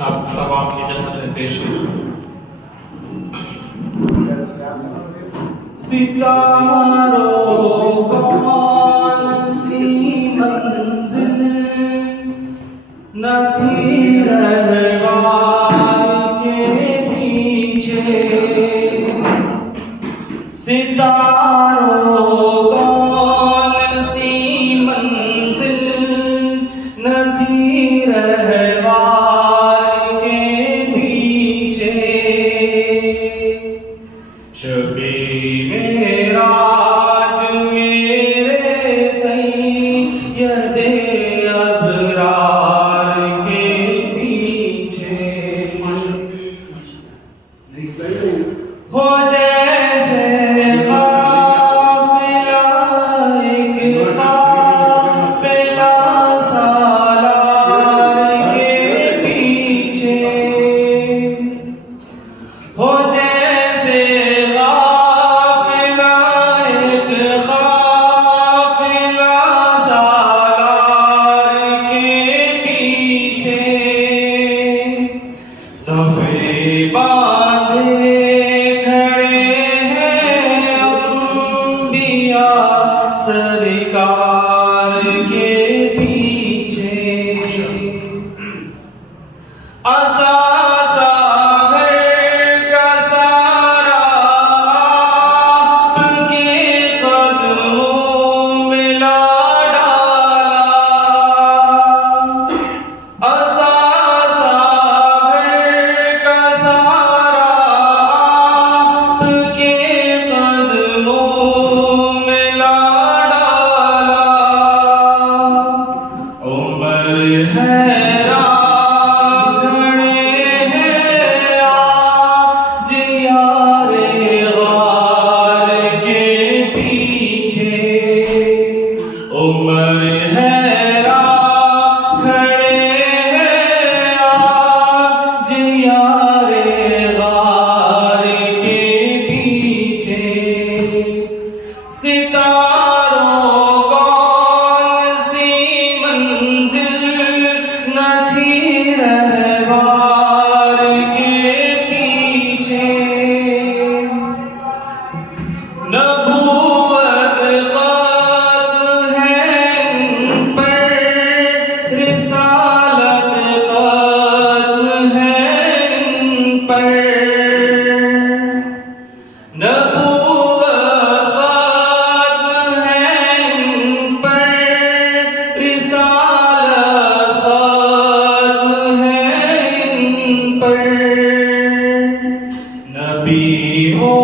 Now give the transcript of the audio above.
आप तमाम की खिदमत में पेश है। सितारों कौन सी मंजिल न थी रहवार के पीछे, सितारों कौन सी मंजिल न थी रहवार के पीछे, शबे मेराज मेरे सैयदे अबरार के पीछे, हो जैसे काफिला एक काफिला सालार के पीछे, हो जैसे काफिला एक काफिला सालार के पीछे, सफे बांधे खड़े हैं अंबिया सरकार के पीछे, असासा घर का सारा आपके कदमों में ला डाला, असासा घर का सारा आपके कदमों में ला डाला, उम्र हैरान उमर हैरान खड़े हैं आज यारे गार के पीछे, सितारों कौन सी मंजिल न थी रहवार के पीछे, नबूवत रिसालत खत्म है इन पर, नबूवत खत्म है इन पर, रिसालत खत्म है इन पर, नबी हो